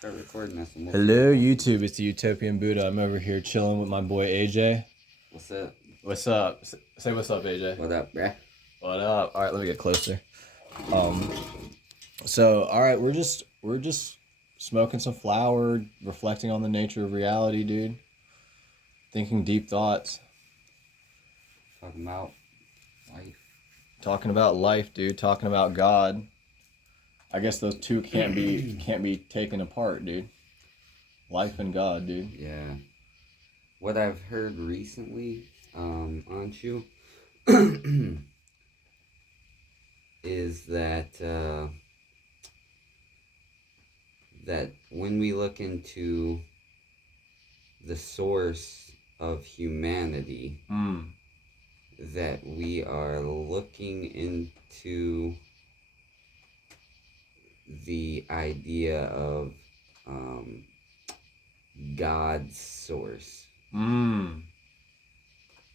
Start recording this one. Hello, YouTube. It's the Utopian Buddha. I'm over here chilling with my boy AJ. What's up? What's up? Say what's up, AJ. What up, bruh? What up? All right, let me get closer. So all right, we're just smoking some flower, reflecting on the nature of reality, dude. Thinking deep thoughts. Talking about life. Talking about life, dude. Talking about God. I guess those two can't be taken apart, dude. Life and God, dude. Yeah. What I've heard recently, on you, is that that when we look into the source of humanity, that we are looking into the idea of God's source,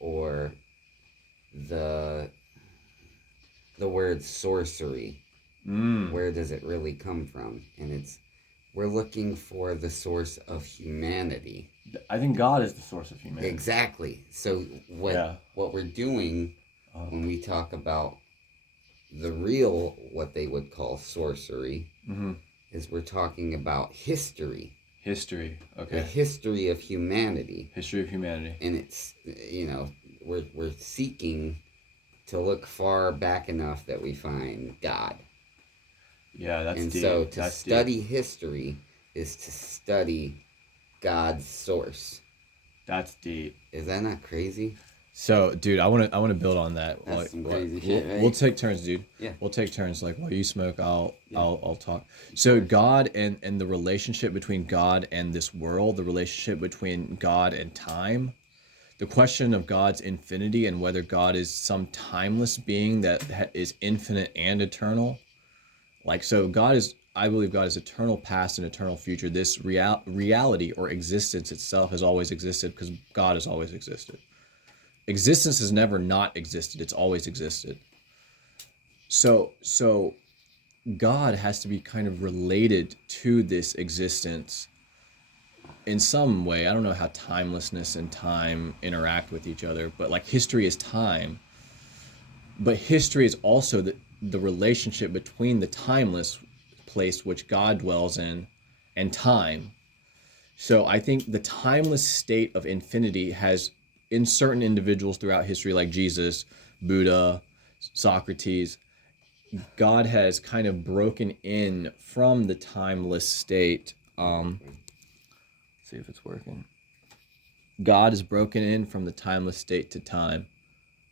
or the word sorcery. Where does it really come from? And we're looking for the source of humanity. I think God is the source of humanity. Exactly. So what we're doing when we talk about the real, what they would call sorcery, is we're talking about history. History, okay. The history of humanity. History of humanity. And it's, we're seeking to look far back enough that we find God. Yeah, that's and deep. So to that's study deep. history is to study God's source. That's deep. Is that not crazy? So, dude, I want to build on that. That's some crazy shit, right? We'll take turns, dude. Yeah. We'll take turns. Like while you smoke, I'll talk. So God and the relationship between God and this world, the relationship between God and time, the question of God's infinity and whether God is some timeless being that is infinite and eternal. Like, so I believe God is eternal past and eternal future. This reality or existence itself has always existed because God has always existed. Existence has never not existed. It's always existed. So God has to be kind of related to this existence in some way. I don't know how timelessness and time interact with each other, but like history is time. But history is also the relationship between the timeless place which God dwells in and time. So I think the timeless state of infinity has, in certain individuals throughout history, like Jesus, Buddha, Socrates, God has kind of broken in from the timeless state. See if it's working. God is broken in from the timeless state to time.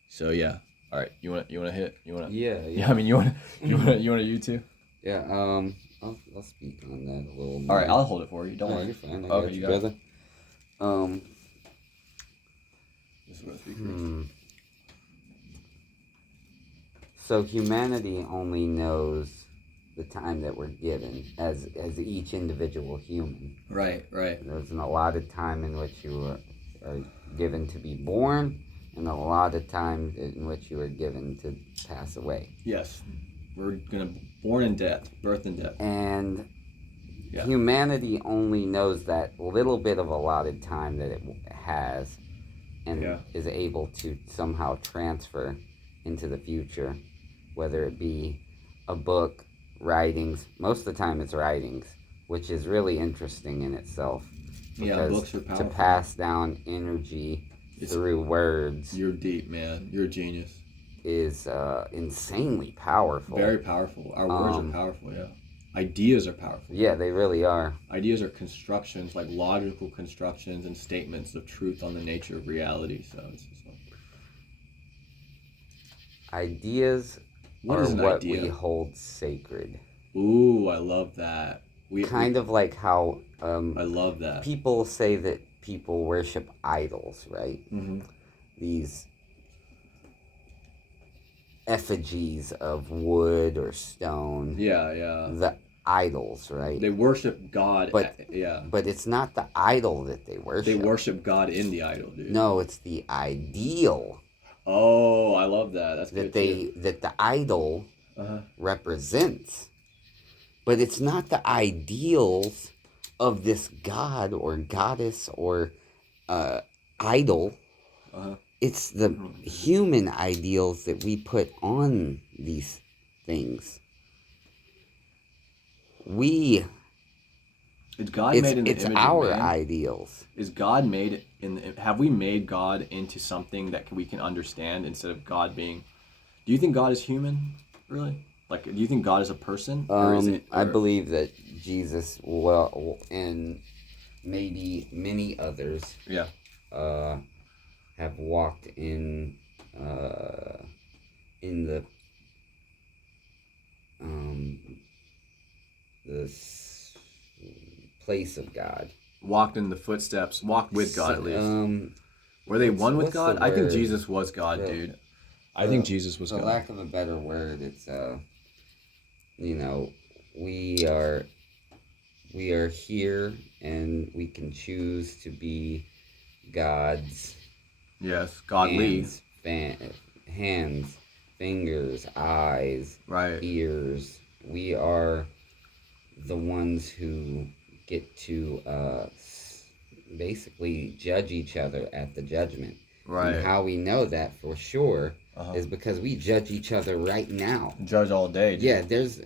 So yeah. All right. You want to hit? You want to? Yeah. I mean, you want you too? Yeah. I'll speak on that a little more. All right. I'll hold it for you. Don't worry. You're fine. I Okay, got you you, got brother. So humanity only knows the time that we're given as each individual human. Right. There's an allotted time in which you are given to be born, and a lot of time in which you are given to pass away. Yes. We're born and death, birth and death. And humanity only knows that little bit of allotted time that it has, and is able to somehow transfer into the future, whether it be a book, writings. Most of the time it's writings, which is really interesting in itself. Yeah, books are powerful. To pass down energy through words. You're deep, man. You're a genius. Is insanely powerful. Very powerful. Our words are powerful, yeah. Ideas are powerful. Yeah, they really are. Ideas are constructions, like logical constructions and statements of truth on the nature of reality. So it's just like... Ideas are what we hold sacred. Ooh, I love that. Kind of like how I love that. People say that people worship idols, right? Mm-hmm. These effigies of wood or stone. Yeah. The idols, right? They worship God. But it's not the idol that they worship. They worship God in the idol, dude. No, it's the ideal. Oh, I love that. That's good too. That the idol represents. But it's not the ideals of this god or goddess or idol. It's the human ideals that we put on these things. Is God made in the It's image our of man? ideals. Is God made have we made God into something that we can understand instead of God being? Do you think God is human? Really? Like, do you think God is a person? Or is it? I believe that Jesus, well, and maybe many others, Yeah. have walked in the um, this place of God. Walked in the footsteps. Walked with God at least. Were they one with what's God? the I think word? Jesus was God, dude. I think Jesus was For God. lack of a better word, it's we are here and we can choose to be God's Yes, godly. hands, fingers, eyes, Right. ears. We are the ones who get to basically judge each other at the judgment. Right. And how we know that for sure is because we judge each other right now. Judge all day, dude. Yeah, there's.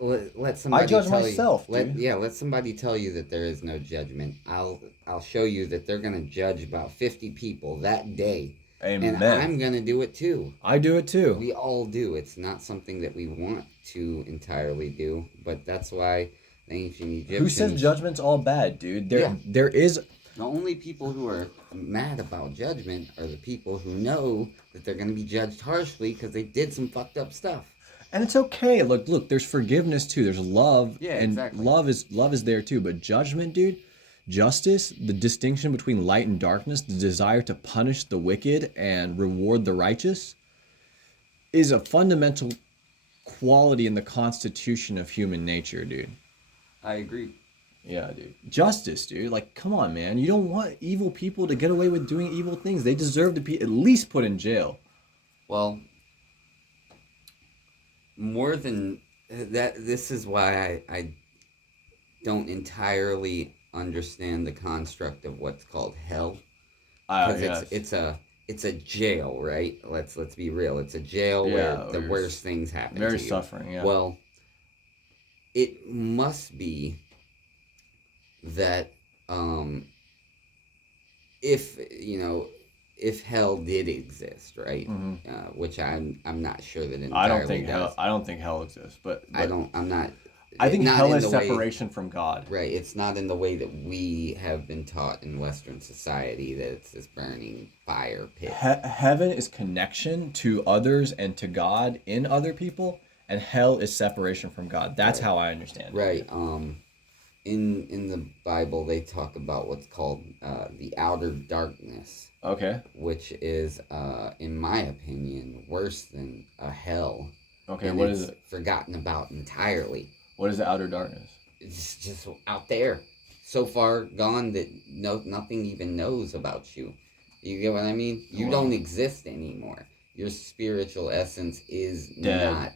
Let somebody I judge tell myself, you, dude. let somebody tell you that there is no judgment. I'll show you that they're gonna judge about 50 people that day. Amen. And I'm gonna do it too. I do it too. We all do. It's not something that we want to entirely do, but that's why the ancient Egyptians. Who says judgment's all bad, dude? There is. The only people who are mad about judgment are the people who know that they're going to be judged harshly because they did some fucked up stuff. And it's okay. Look. There's forgiveness too. There's love. Yeah, and exactly. Love is there too. But judgment, dude, justice, the distinction between light and darkness, the desire to punish the wicked and reward the righteous, is a fundamental quality in the constitution of human nature, dude. I agree. Yeah, dude. Justice, dude. Like, come on, man. You don't want evil people to get away with doing evil things. They deserve to be at least put in jail. Well, more than that, this is why I don't entirely understand the construct of what's called hell. Because it's a jail, right? Let's be real. It's a jail where the worst things happen. Very to you. suffering. Yeah. Well, it must be that if hell did exist, right? Mm-hmm. Which I'm not sure that entirely I don't think does. I don't think hell exists, but I'm not. I think hell is separation from God. Right. It's not in the way that we have been taught in Western society that it's this burning fire pit. Heaven is connection to others and to God in other people, and hell is separation from God. That's how I understand it. Right. In the Bible, they talk about what's called the outer darkness. Okay. Which is, in my opinion, worse than a hell. Okay, what is it? Forgotten about entirely. What is the outer darkness? It's just out there, so far gone that nothing even knows about you. You get what I mean? You don't exist anymore. Your spiritual essence is dead. Not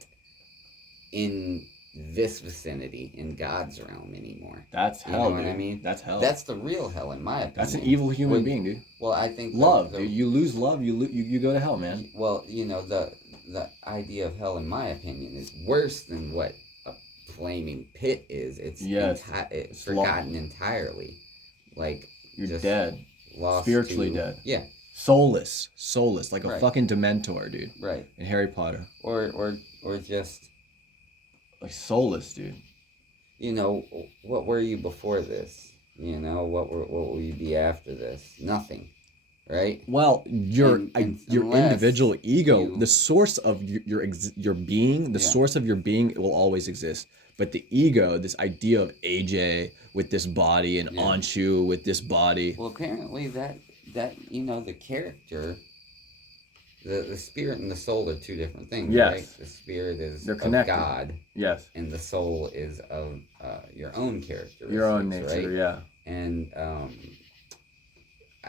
in this vicinity, in God's realm anymore. That's hell, You know dude. what I mean? That's hell. That's the real hell, in my opinion. That's an evil human being, dude. Well, I think love, dude. You lose love, you go to hell, man. Well, the idea of hell, in my opinion, is worse than what a flaming pit is. It's it's forgotten entirely. Like you're dead, lost spiritually dead. Yeah, soulless, like a fucking Dementor, dude. Right. In Harry Potter. Or just like soulless, dude. What were you before this? What will you be after this? Nothing. Right? Well, your individual ego, the source of your being, source of your being will always exist. But the ego, this idea of AJ with this body and Anshu with this body. Well, apparently that the character, the spirit and the soul are two different things. Yes. Right? The spirit is of God. Yes. And the soul is of your own characteristics. Your own nature, right? yeah. And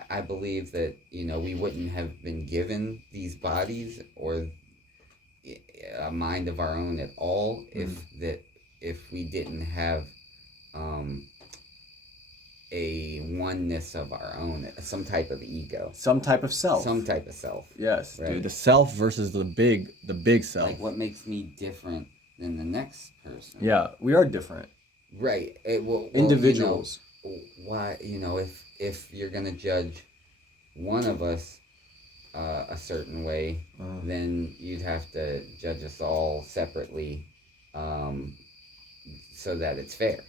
I believe that we wouldn't have been given these bodies or a mind of our own at all if we didn't have a oneness of our own, some type of ego, some type of self, some type of self. Yes, right? dude. The self versus the big self. Like what makes me different than the next person? Yeah, we are different. Right. Individuals. Why? If you're gonna judge one of us a certain way, then you'd have to judge us all separately, so that it's fair.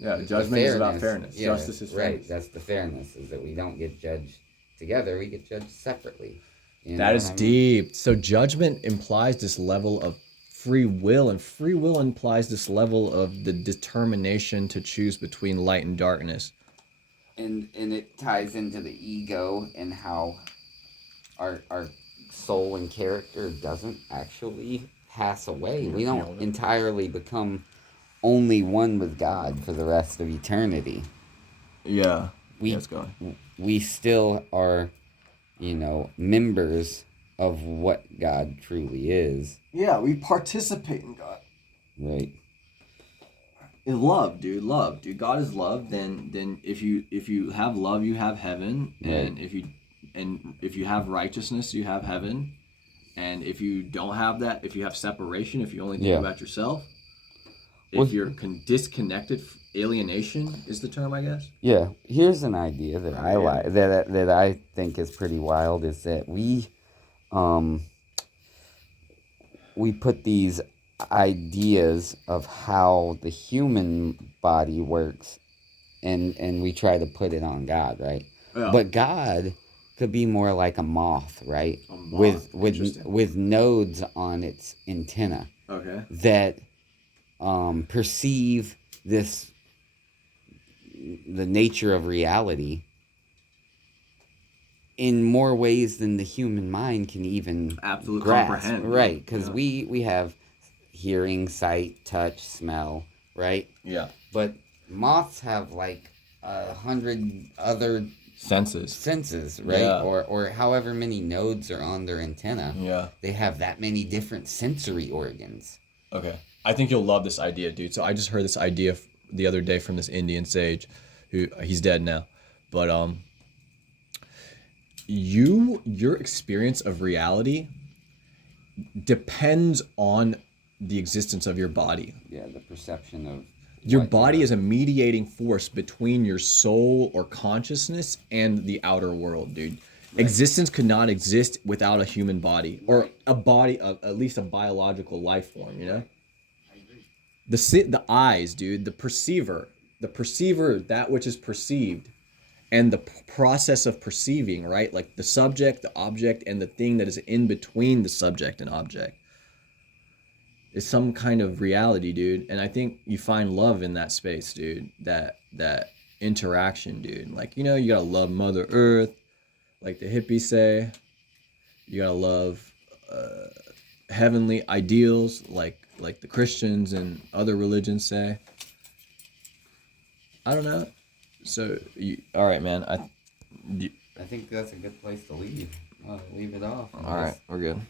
Yeah, judgment is about fairness. Yeah, Justice is fairness. Right. That's the fairness, is that we don't get judged together, we get judged separately. That is deep. So judgment implies this level of free will, and free will implies this level of the determination to choose between light and darkness. And it ties into the ego and how our soul and character doesn't actually pass away. We don't entirely become only one with God for the rest of eternity. Yeah. We still are, members of what God truly is. Yeah, we participate in God. Right. In love, dude. Love, dude. God is love. Then if you have love, you have heaven. And if you have righteousness, you have heaven. And if you don't have that, if you have separation, if you only think about yourself, if you're disconnected, alienation is the term, I guess. Yeah. Here's an idea that I like, that I think is pretty wild, is that we put these ideas of how the human body works, and we try to put it on God, right? Yeah. But God could be more like a moth, right? A moth. With nodes on its antenna. Okay. That perceive the nature of reality in more ways than the human mind can even comprehend. Right, because we have hearing, sight, touch, smell, right? Yeah. But moths have like 100 other senses, right? Yeah. Or however many nodes are on their antenna. Yeah. They have that many different sensory organs. Okay. I think you'll love this idea, dude. So I just heard this idea the other day from this Indian sage, who he's dead now, but your experience of reality depends on the existence of your body. Yeah, the perception of your body is a mediating force between your soul or consciousness and the outer world, dude. Right. Existence could not exist without a human body, or a body of at least a biological life form, you know? The eyes, dude, the perceiver, that which is perceived, and the process of perceiving, right? Like the subject, the object, and the thing that is in between the subject and object is some kind of reality, dude. And I think you find love in that space, dude. That interaction, dude. Like, you gotta love Mother Earth, like the hippies say. You gotta love heavenly ideals, like the Christians and other religions say. I don't know. So, all right, man. I think that's a good place to leave. Leave it off. All right, we're good.